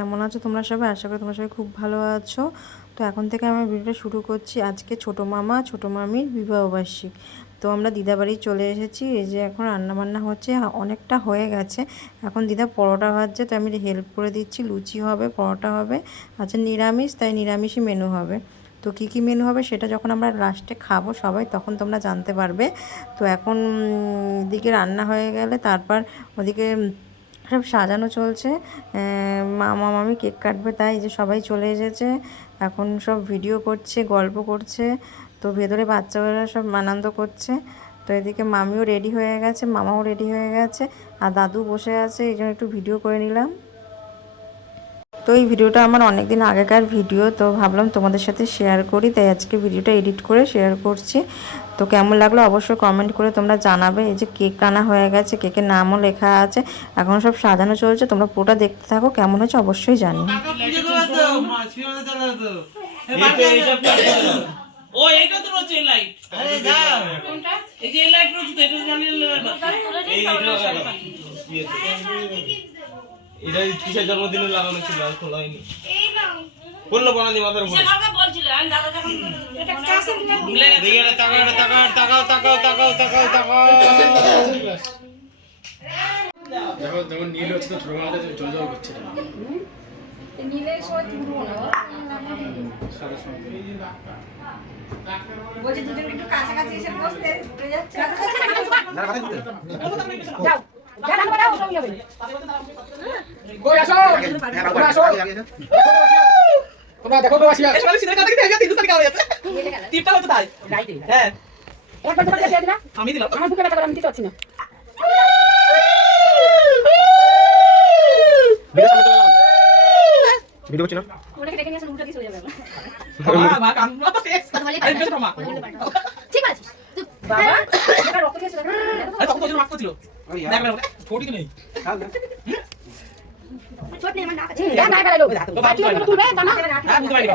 কেমন আছো তোমরা সবাই? আশা করি তোমরা সবাই খুব ভালো আছো। তো এখন থেকে আমি ভিডিওটা শুরু করছি। আজকে ছোটো মামা ছোটো মামির বিবাহবার্ষিক। তো আমরা দিদা বাড়ি চলে এসেছি। এই যে এখন রান্নাবান্না হচ্ছে, অনেকটা হয়ে গেছে। এখন দিদা পরোটা ভাজছে, তো আমি হেল্প করে দিচ্ছি। লুচি হবে, পরোটা হবে। আচ্ছা নিরামিষ, তাই নিরামিষই মেনু হবে। তো কী কী মেনু হবে সেটা যখন আমরা লাস্টে খাবো সবাই, তখন তোমরা জানতে পারবে। তো এখন এদিকে রান্না হয়ে গেলে তারপর ওদিকে সব সাজানো চলছে। মামা মামি কেক কাটবে, তাই যে সবাই চলে এসেছে। এখন সব ভিডিও করছে, গল্প করছে। তো ভেতরে বাচ্চারা সব আনন্দ করছে। তো এদিকে মামিও রেডি হয়ে গেছে, মামাও রেডি হয়ে গেছে, আর দাদু বসে আছে। এই জন্য একটু ভিডিও করে নিলাম। তো এই ভিডিওটা আমার অনেক দিন আগেকার ভিডিও, তো ভাবলাম তোমাদের সাথে শেয়ার করি, তাই আজকে ভিডিওটা এডিট করে শেয়ার করছি। তো কেমন লাগলো অবশ্যই কমেন্ট করে তোমরা জানাবে। এই যে কেক আনা হয়ে গেছে, কেকের নামও লেখা আছে, এখন সব সাজানো চলছে। তোমরা পুরোটা দেখতে থাকো, কেমন হচ্ছে অবশ্যই জানি। ও এইটা তো রয়েছে লাইট। আরে যা কোনটা? এই যে লাইট রয়েছে তো এটা জানিয়ে এটা কিসের জন্মদিনে লাগানো ছিল আর খোলা হয়নি। এই নাও বললো বানানি মাথার উপরে কালকে বলছিল আমি দাদা যখন এটা কাছে ভুলে দেখি এটা তাকাও দেখো যখন নীল হচ্ছে তো ছোট মাথা চলে যাওয়া হচ্ছে না নীলে সবাই তুলবো না সারা সময় বলছি দুজন একটু কাছাকাছি এসে বসতে ঘুরে যাচ্ছে যাও যা রান্না দাও সব যাবে কই আসো তোমরা দেখো তো আসিয়া এসব সিনেমা কথা কি দেখি দুটো কাজ আছে টিপটা হতো তাই রাইটে হ্যাঁ একবার তোমাকে দিয়ে দিনা আমি দিলাম আমার বুকে ব্যথা করে আমি দিতে পারছি না ভিডিও করছি না ওটাকে ডেকে নিয়ে আসলে উল্টো দিয়ে চলে যাবে মা কান্না তো শেষ আরে বেশ মা ঠিক আছে বাবা এটা রক্ত খেয়েছে আরে তখন তো জন্য মাফ করছিল দেখ না ছোটি তো নেই ছোট নেই আমার না আছে না না গেলো বাকি একটু তুলবে দানা হ্যাঁ বুঝতে পারি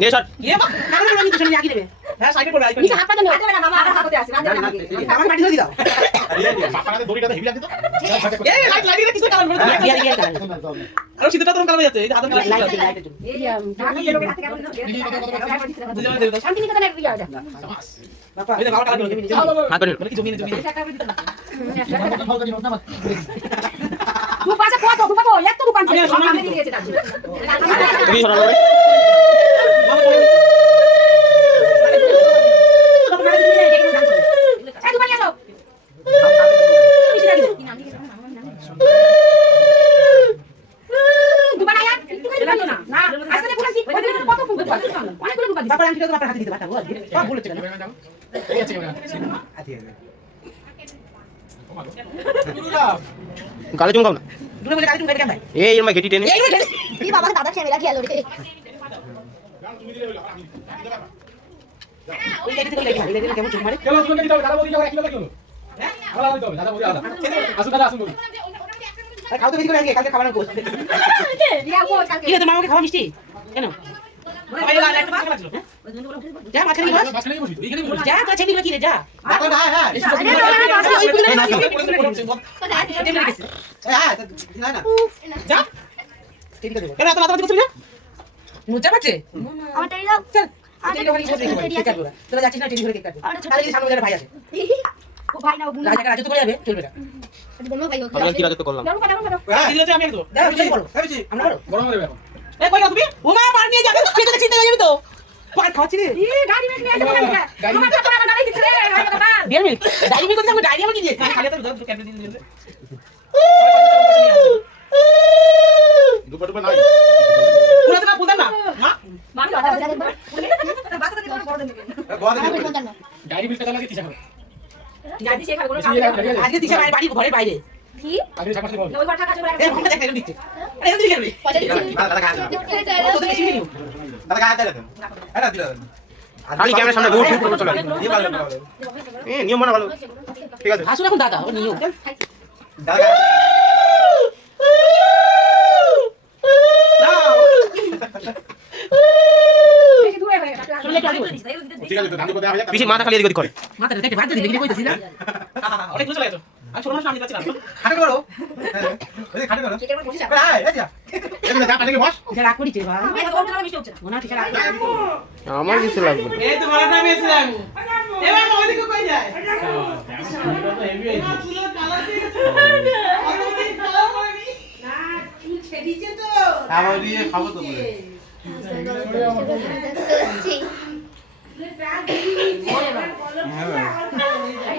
নিয়ে সর ইয়ে মা না আমি দুটো নিয়ে আগি দেবে হ্যাঁ সাইডে পড়ে আইকন নিচে হাত পাতে না মামা আমার হাতে আছে না আমার মাটি দিয়ে দাও বাপারাতে দড়িটাতে হেভি লাগছে তো এই লাইট লাইট কিছু কারণ বলে ইয়ে কারণ আর সিদ্ধটা তো কারণ যাচ্ছে এই হাতে লাইট লাইটের জন্য এই ঢাকা লোকের হাতে কেমন দুজন দেবে দাও শান্তি নিকেতনে ইয়া বাবা এই যে বাবা কাজ করে হাত ধরে মানে কি জমি জমি तू पास को तू पाको एक तो दुकान ছিল সামনে দিয়েছে দাদু তুমি সরা হবে এই দোকানে আসো দোকান আয়া একটু করে দিও না না আজকে বলেছি কত ফুল দিবা অনেকগুলো দোকান দিবা বাবা আমি তো বাবার হাতে দিতে পারবো সব বলেছে কেন এই আছে কেমন গালে চুমকাও না দূরে বলে কালি তুমি কেন ভাই এই এর মা গেটি টেনে কি বাবা দাদা ক্যামেরা গেল রে ওই গেটি থেকে লাগি লাগি কেমন চুপ মারে চলো তুমি দিতে হবে দাদা বলি যাও কি লাগলো হ্যাঁ আলা দিতে হবে দাদা বলি আলা আসুন দাদা আসুন বলি আরে খাও তো বেশি করে আজকে কালকে খাবার না কোস রিয়া ও কালকে কি রে তোমার আমাকে খাওয়া মিষ্টি কেন ভাই লাগা একটা ভালো লাগলো যা মাছ খালি বস মাঝখানে বসবি এইখানে বসবি যা তো ছেলে কি রে যা বাবা না হ্যাঁ ওই পুলে না হ্যাঁ না না যা ঠিক আছে কেন এত মাতামাতি করছিস না মুজা বাচ্চা আমার টাই দাও চল টেডি ঘরে কেক কাটবো তোরা যাচ্ছিস না টেডি ঘরে কেক কাটবো তাহলে যদি সামনে যারা ভাই আছে ও ভাই না ও বুনা রাজা রাজা তো করে যাবে চলবে না বলবো ভাই আমি কি রাতে তো করলাম দাও দাও দিদি হচ্ছে আমি একদম দাও তুমি বলো আমরা বলো গরম হবে এখন এই কই না তুমি ওমা পার নিয়ে যাবে খেতে চিন্তা হয়ে যাবে তো পার খাওয়াচ্ছি রে ই গাড়ি মেট নিয়ে আসো তোমার তো পুরো গাড়ি দিচ্ছে রে বিয়ার মিল ডাইরি মিল করতে ডাইরি আমার কি দিয়ে খালি তো দাও ক্যামেরা দিয়ে দিলে দুপাটুপা নাই পুরো তো না পুরো না মা মামি কথা বলে দেখবা বাচ্চাটা দিয়ে বড় দেবে গাড়ি বিলটা চালাকে তিসা করো গাড়ি সে খাবে কোনো কাজ আজকে দিশা বাড়ি ঘরের বাইরে কি আগে চাকা চালাবো ওই ঘরটা কাজ করে এই ফোনটা দেখ এরকম দিচ্ছে আরে এরকম দিকে করবি তো তুমি চিনি নিও খালি ক্যামেরার সামনে ঘুর ঘুর করে চলে এ নিয়ম মানা ভালো ঠিক আছে আসুন এখন দাদা ও নিও দেখি দূরে হয়ে চলে যাও ঠিক আছে তো ধান করে দেওয়া হয়ে যাক পিছে মাথা খালি এদিক ওদিক করে মাথা দেখে বাদ দিবি কইতেছিস না অনেক বুঝলা তো আর ছোট মাস আমি যাচ্ছি না খাটে করো এই খাটে করো এই এই যা এখানে যা কাটে বস এটা রাগ করিছে ভাই ওনা ঠিক আছে আমার কিছু লাগবে না। এই তো মারাটা আমি এসে যাবো এবার মা ওইদিকে কই যায় চুলের কালার দিয়ে অতদিন কালার করেনি না চুল ছেড়িছে তো খাবার দিয়ে খাবো তো বলে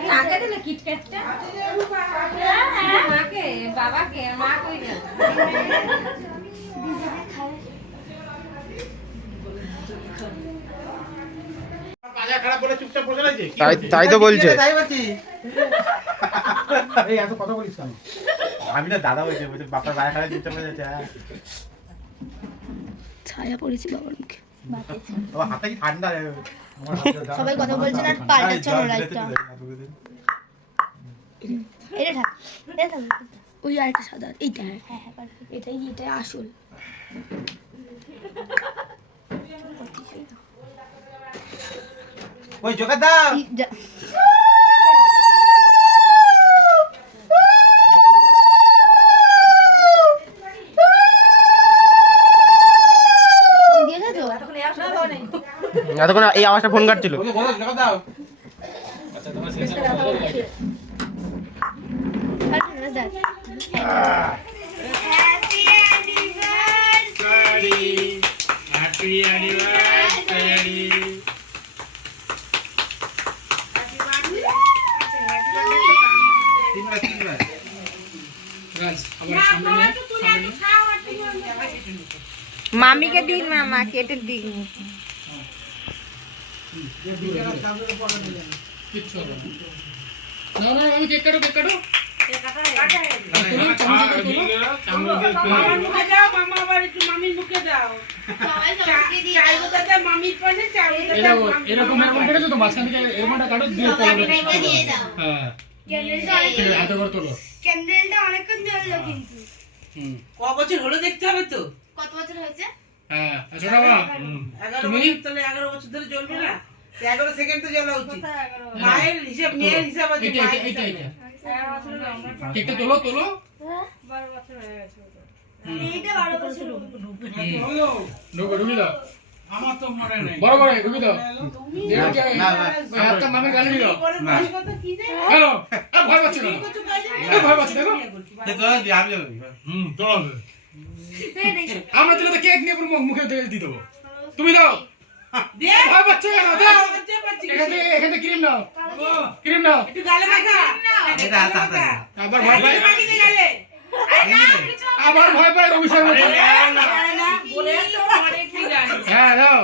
কাকে দিলে কিটক্যাটটা মাকে বাবাকে মা কই গেল বাজার খারাপ বলে চুপচাপ বসে রয়েছে তাই তো বলছে তাই বলছি এই এত কথা বলিস কেন আমি না দাদা বলছে বাপের বাইরে খারাপ চুপচাপ বসে আছে ছায়া পড়েছি বাবার মুখে ও হাতে কি ঠান্ডা আমার হাতে দাও সবাই কথা বলছেন আর পাল্টাচ্ছে না লাইটটা এটা থাক এটা থাক ওই আরেকটা সাদা এইটা হ্যাঁ হ্যাঁ এটাই আসল ওই জোকার দাও দিয়েছে তো এতক্ষণ এই আওয়াজটা ফোন কাটছিল বলো বলো জোকার দাও হ্যাপি অ্যানিভার্সারি মামিকে দিন মামা কেটে দিন কিচ্ছু হবে না না আমি কেক কাটো মুখে যাও মামা আবার একটু মামির মুখে যাও চাই দাদা মামির পানে চাই এরকম করেছো তো মাঝখান থেকে এরকমটা কাটো দিয়ে হ্যাঁ ঠিক আছে হাতে করে তোলো ক্যান্ডেলটা অনেকক্ষণ জ্বললো কিন্তু ক বছর হলো দেখতে হবে তো কত বছর হয়েছে হ্যাঁ ছোট বাবা 11 বছর তাহলে 11 বছর ধরে জ্বলবে না 11 সেকেন্ড তো জ্বলা উচিত মায়ের হিসাব মেয়ের হিসাব আছে মায়ের হিসাব নেই। কেকটা তোলো 12 বছর হয়ে গেছে এইটা 12 বছর ঢুকি দাও আমার তো মনে নেই বড় ঢুকি দাও হাতটা মামে গালি দিও বয়স কত কি জানি হ্যালো ভয় পাচ্ছি না কিছু কাজ নেই ভয় পাচ্ছি দেখো আমরা দিলে তো কেক নিয়ে পুরো মুখে দিয়ে দেবো তুমি দাও দে ভয় পাচ্ছ কেন দাও বাচ্চা বাচ্চা এখানে ক্রিম নাও ক্রিম নাও একটু গালে লাগা এটা হাতে আবার ভয় পাই মাগি দে গালে আবার ভয় পাই রবি স্যার মতো বলে তো অনেক কি জানি হ্যাঁ দাও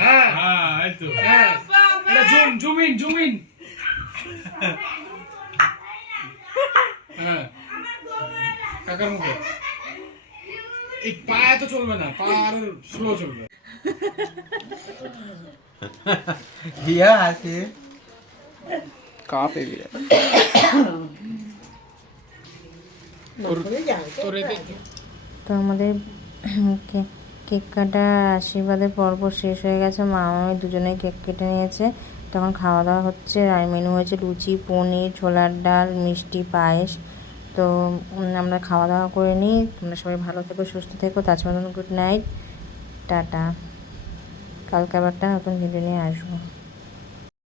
হ্যাঁ এই তো হ্যাঁ এটা জুম ইন হ্যাঁ কাকার মুখে এই পায়ে তো চলবে না পা আর স্লো চলবে দিয়া আছে কাপে গিয়ে তো আমাদের কেক কাটার আশীর্বাদের পর্ব শেষ হয়ে গেছে মা আমি দুজনেই কেক কেটে নিয়েছে তখন খাওয়া দাওয়া হচ্ছে আর মেনু হয়েছে লুচি পনির ছোলার ডাল মিষ্টি পায়েস তো আমরা খাওয়া দাওয়া করে নিই তোমরা সবাই ভালো থেকো সুস্থ থেকো তাছাড়া গুড নাইট টাটা কালকে আবার একটা নতুন ভিডিও নিয়ে আসবো।